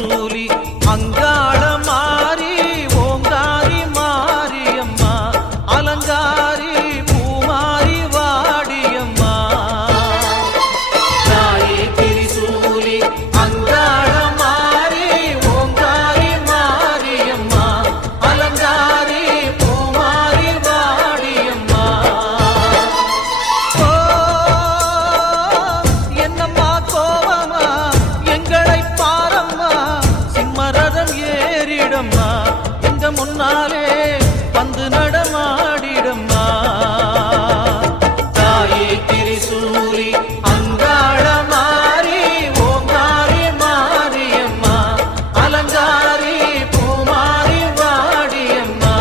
திரிசூலி அங்காள மாறி ஓங்காரி மாரியம்மா அலங்காரி பூமாரி வாடியம்மா தாயே திரிசூலி அங்காள மாறி ஓங்காரி மாரியம்மா அலங்காரி பூமாரி வாடியம்மா ஓ என்னம்மா கோவமா எங்களை பாரம்மா சிம்மரதம் ஏறிடம்மா எங்க முன்னாலே வந்து நடமாடிடம்மா தாயே திரிசூலி அங்காள மாறி ஓங்காரி மாரியம்மா அலங்காரி பூமாரி வாடியம்மா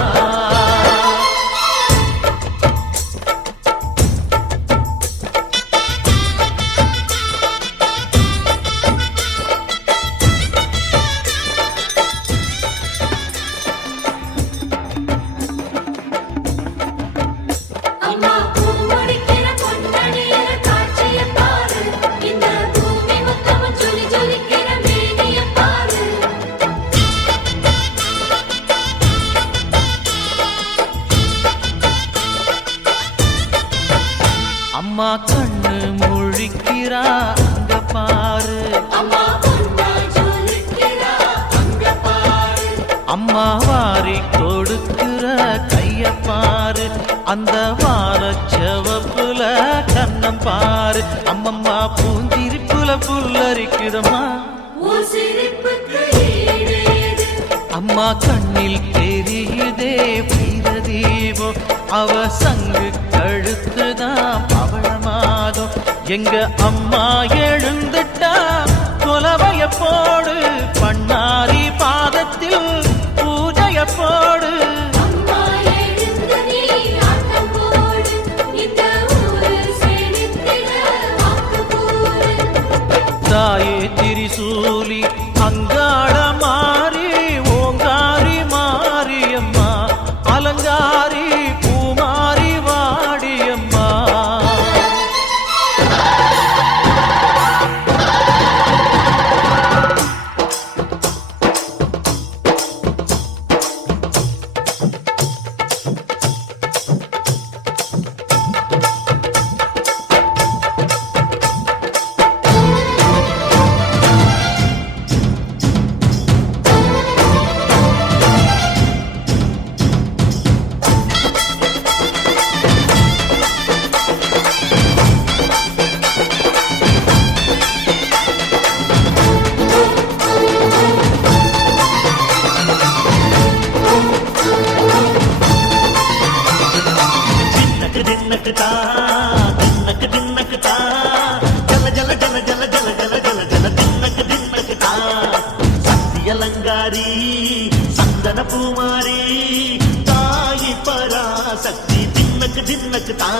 அம்மா பூமுடிக்கிற பொன்னணியில காட்சிய பாரு இந்த பூமி மொத்தமும் ஜொலி ஜொலிக்கிற மேனிய பாரு அம்மா கண்ணு முழிக்கிறா அங்க பாரு அம்மா பொன்னா ஜொலிக்கிறா அங்க பாரு அம்மா வாரி கொடுக்கிற கைய பாரு அந்த வானச்சவப்புல கண்ணம் பாரு அம்மம்மா பூந்திரிப்புல புல்லரிக்குதம்மா உன் சிரிப்புக்கு ஈடேது அம்மா கண்ணில் தெரியுதே வீரதீபம் அவ சங்கு கழுத்துதான் பவளமாகும் எங்க அம்மா எழுந்துட்டா கொலவைய போடு பண்ணாரி பாதத்தில் பூஜைய போடு அம்மா எழுந்து நீ ஆட்டம் போடு இந்த ஊரு செழித்திட வாக்கு கூறு தாயே திரிசூலி அங்காள மாறி ஓங்காரி மாரியம்மா அலங்காரி பூமாரி வாடியம்மா தின்னக்கு தின்னக்கு தா தின்னக்கு தின்னக்கு தா ஜல ஜல ஜல ஜல ஜல ஜல ஜல ஜல தின்னக்கு தின்னக்கு தா சக்தி அலங்காரி சந்தன பூமாரி தாயி பராசக்தி தின்னக்கு தின்னக்கு தா